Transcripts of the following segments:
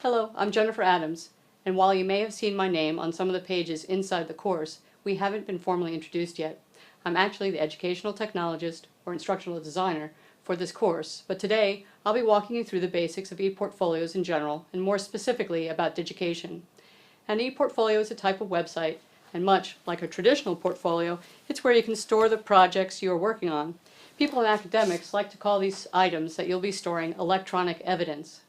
Hello, I'm Jennifer Adams, and while you may have seen my name on some of the pages inside the course, we haven't been formally introduced yet. I'm actually the educational technologist or instructional designer for this course, but today I'll be walking you through the basics of ePortfolios in general and more specifically about Digication. An ePortfolio is a type of website, and much like a traditional portfolio, it's where you can store the projects you are working on. People in academics like to call these items that you'll be storing electronic evidence.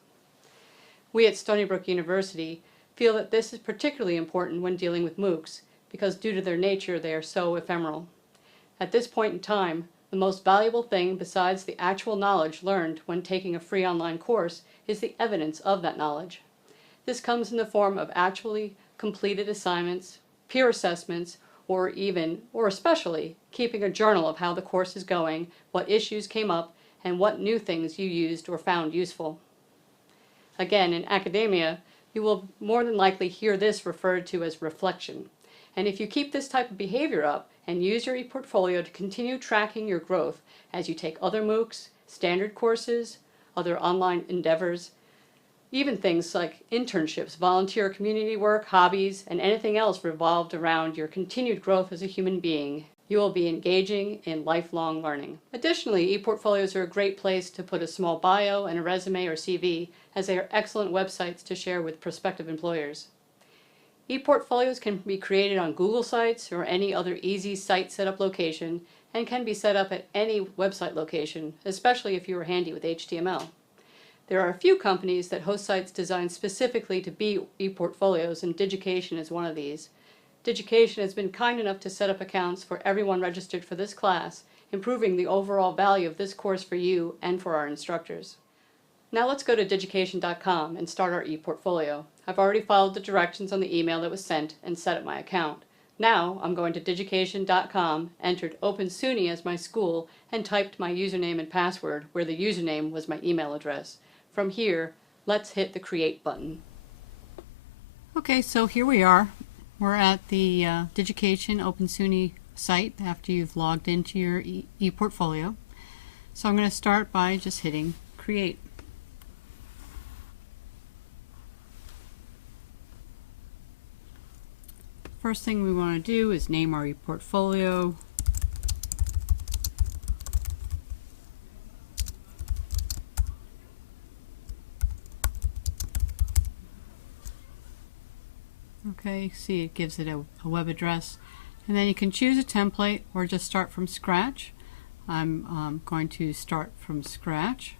We at Stony Brook University feel that this is particularly important when dealing with MOOCs because due to their nature they are so ephemeral. At this point in time, the most valuable thing besides the actual knowledge learned when taking a free online course is the evidence of that knowledge. This comes in the form of actually completed assignments, peer assessments, or especially, keeping a journal of how the course is going, what issues came up, and what new things you used or found useful. Again, in academia, you will more than likely hear this referred to as reflection. And if you keep this type of behavior up and use your ePortfolio to continue tracking your growth as you take other MOOCs, standard courses, other online endeavors, even things like internships, volunteer community work, hobbies, and anything else revolved around your continued growth as a human being, you will be engaging in lifelong learning. Additionally, ePortfolios are a great place to put a small bio and a resume or CV, as they are excellent websites to share with prospective employers. ePortfolios can be created on Google Sites or any other easy site setup location and can be set up at any website location, especially if you are handy with HTML. There are a few companies that host sites designed specifically to be ePortfolios, and Digication is one of these. Digication has been kind enough to set up accounts for everyone registered for this class, improving the overall value of this course for you and for our instructors. Now let's go to digication.com and start our ePortfolio. I've already followed the directions on the email that was sent and set up my account. Now I'm going to digication.com, entered Open SUNY as my school, and typed my username and password where the username was my email address. From here, let's hit the Create button. Okay, so here we are. We're at the Digication Open SUNY site after you've logged into your ePortfolio. So I'm going to start by just hitting Create. First thing we want to do is name our ePortfolio. Okay, see it gives it a web address, and then you can choose a template or just start from scratch. I'm going to start from scratch,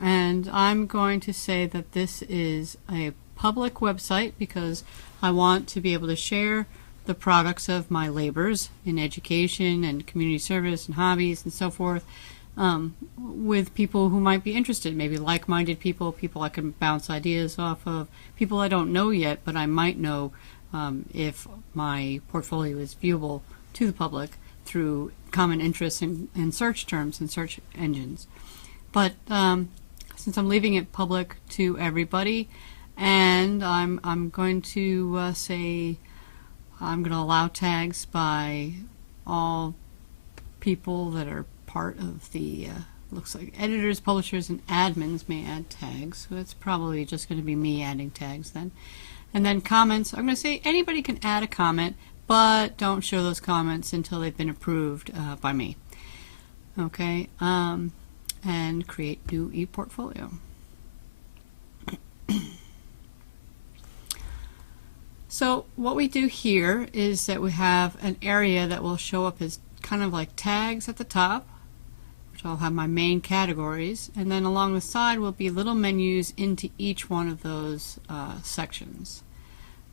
and I'm going to say that this is a public website because I want to be able to share the products of my labors in education and community service and hobbies and so forth with people who might be interested, maybe like-minded people, people I can bounce ideas off of, people I don't know yet, but I might know if my portfolio is viewable to the public through common interests and search terms and search engines. But since I'm leaving it public to everybody, and I'm going to say I'm going to allow tags by all people that are part of the, looks like editors, publishers, and admins may add tags. So it's probably just going to be me adding tags then. And then comments, I'm going to say anybody can add a comment, but don't show those comments until they've been approved by me. Okay, and create new ePortfolio. So what we do here is that we have an area that will show up as kind of like tags at the top, which I'll have my main categories, and then along the side will be little menus into each one of those sections.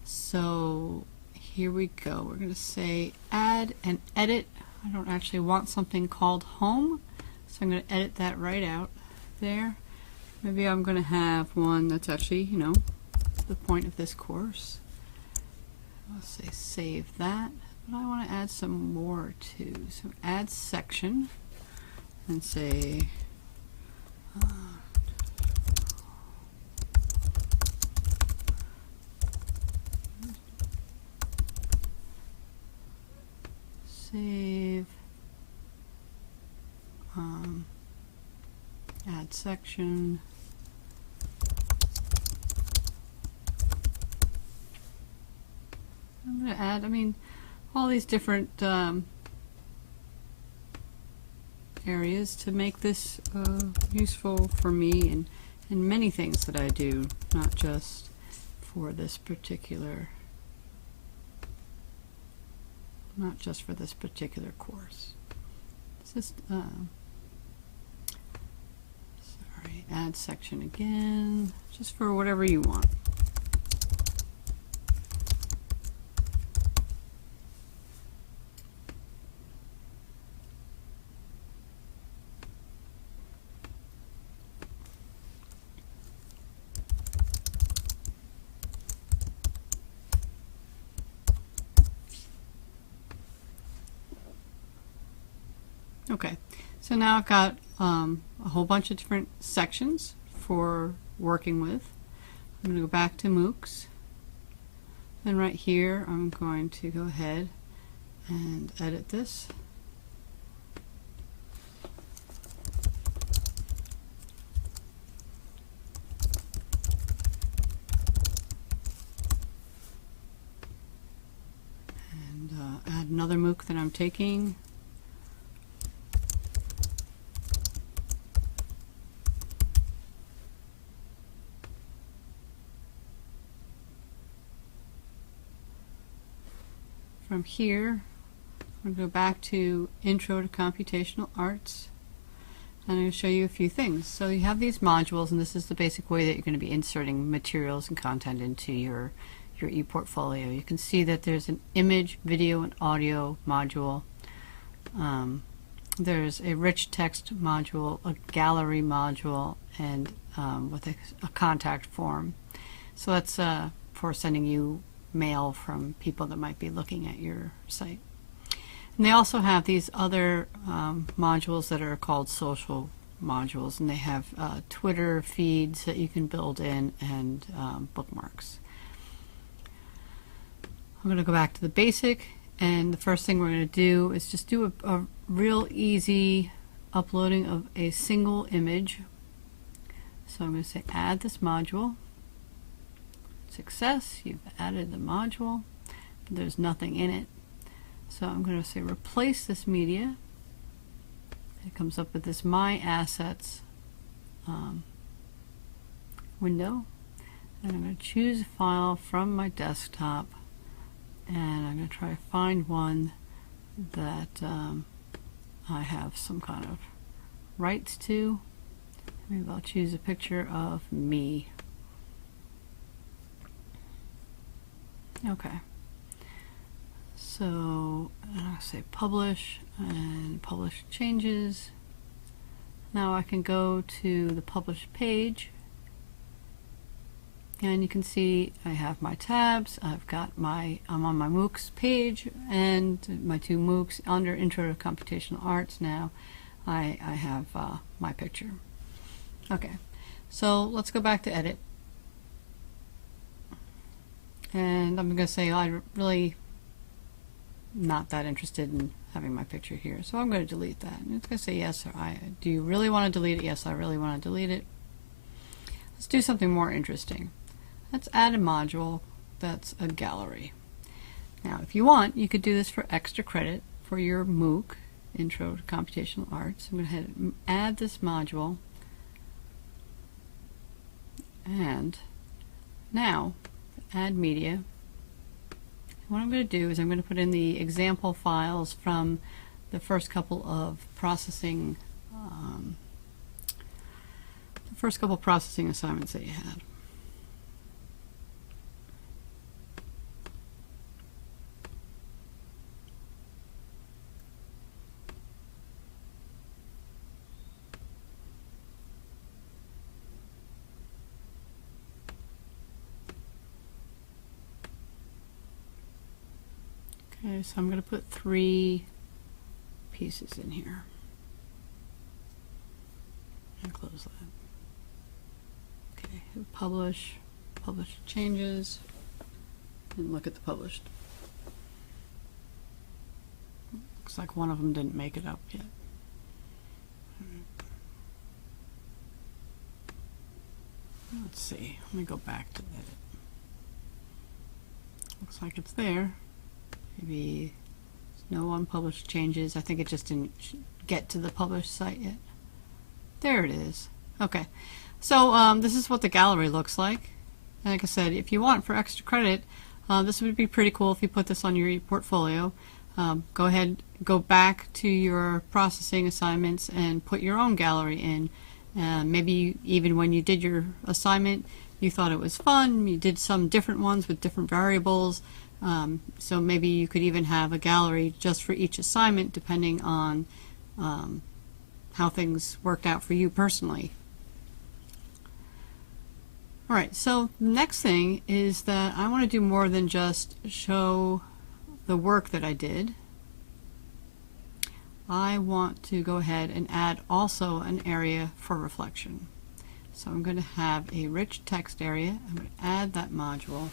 So here we go. We're going to say add and edit. I don't actually want something called home, so I'm going to edit that right out there. Maybe I'm going to have one that's actually, you know, the point of this course. I'll say save that, but I want to add some more too. So add section and say save, add section, add, I mean, all these different areas to make this useful for me and many things that I do, not just for this particular course. It's just sorry, add section again, just for whatever you want. Okay, so now I've got a whole bunch of different sections for working with. I'm going to go back to MOOCs. Then right here I'm going to go ahead and edit this. And add another MOOC that I'm taking. From here, I'm going to go back to Intro to Computational Arts, and I'm going to show you a few things. So you have these modules, and this is the basic way that you're going to be inserting materials and content into your ePortfolio. You can see that there's an image, video, and audio module. There's a rich text module, a gallery module, and with a contact form. So that's for sending you mail from people that might be looking at your site. And they also have these other modules that are called social modules, and they have Twitter feeds that you can build in and bookmarks. I'm going to go back to the basic, and the first thing we're going to do is just do a real easy uploading of a single image. So I'm going to say add this module. Success, you've added the module, but there's nothing in it. So I'm going to say replace this media. It comes up with this My Assets window, and I'm going to choose a file from my desktop, and I'm going to try to find one that I have some kind of rights to. Maybe I'll choose a picture of me. Okay, so I'll say publish and publish changes. Now I can go to the published page, and you can see I have my tabs. I've got I'm on my MOOCs page and my two MOOCs under Intro to Computational Arts. Now I have my picture. Okay, so let's go back to edit. And I'm going to say I'm really not that interested in having my picture here, so I'm going to delete that. And it's going to say yes, or do you really want to delete it? Yes, I really want to delete it. Let's do something more interesting. Let's add a module that's a gallery. Now, if you want, you could do this for extra credit for your MOOC, Intro to Computational Arts. I'm going to head and add this module, and now add media. What I'm going to do is I'm going to put in the example files from the first couple of processing assignments that you had. Okay, so I'm going to put 3 pieces in here and close that. Okay, publish changes, and look at the published. Looks like one of them didn't make it up yet. Let's see, let me go back to edit. Looks like it's there. Maybe no unpublished changes. I think it just didn't get to the published site yet. There it is. Okay, so this is what the gallery looks like. And like I said, if you want for extra credit, this would be pretty cool if you put this on your portfolio. Go ahead, go back to your processing assignments and put your own gallery in. Maybe even when you did your assignment, you thought it was fun, you did some different ones with different variables. So maybe you could even have a gallery just for each assignment depending on how things worked out for you personally. Alright, so the next thing is that I want to do more than just show the work that I did. I want to go ahead and add also an area for reflection. So I'm going to have a rich text area. I'm going to add that module.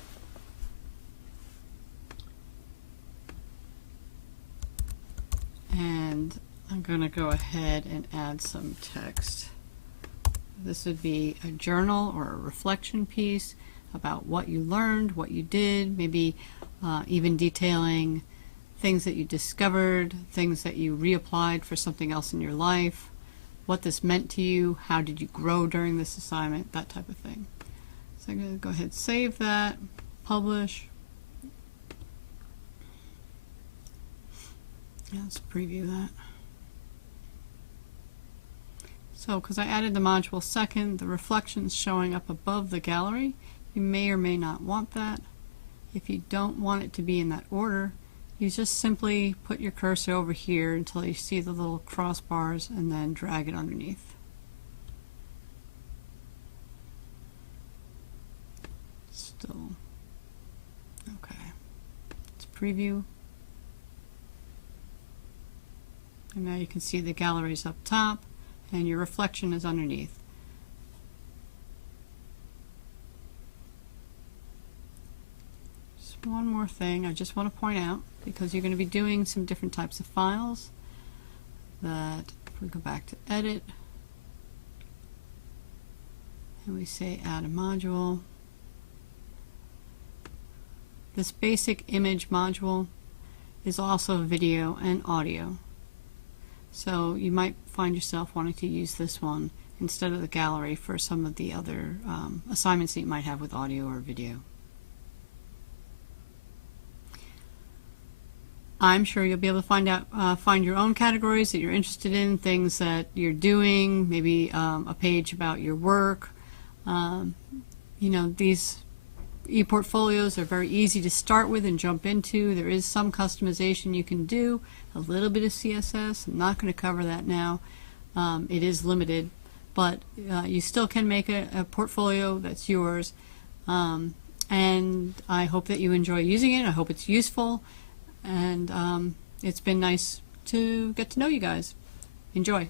And I'm going to go ahead and add some text. This would be a journal or a reflection piece about what you learned, what you did, maybe even detailing things that you discovered, things that you reapplied for something else in your life, what this meant to you, how did you grow during this assignment, that type of thing. So I'm going to go ahead and save that, publish. Yeah, let's preview that. So because I added the module second, the reflections showing up above the gallery, you may or may not want that. If you don't want it to be in that order, you just simply put your cursor over here until you see the little crossbars and then drag it underneath. Still. Okay. Let's preview. And now you can see the galleries up top and your reflection is underneath. Just one more thing I just want to point out, because you're going to be doing some different types of files, that if we go back to edit and we say add a module, this basic image module is also video and audio. So you might find yourself wanting to use this one instead of the gallery for some of the other assignments that you might have with audio or video. I'm sure you'll be able to find your own categories that you're interested in, things that you're doing, maybe a page about your work. You know, these ePortfolios are very easy to start with and jump into. There is some customization you can do, a little bit of CSS. I'm not going to cover that now. It is limited, but you still can make a portfolio that's yours. And I hope that you enjoy using it. I hope it's useful. And it's been nice to get to know you guys. Enjoy.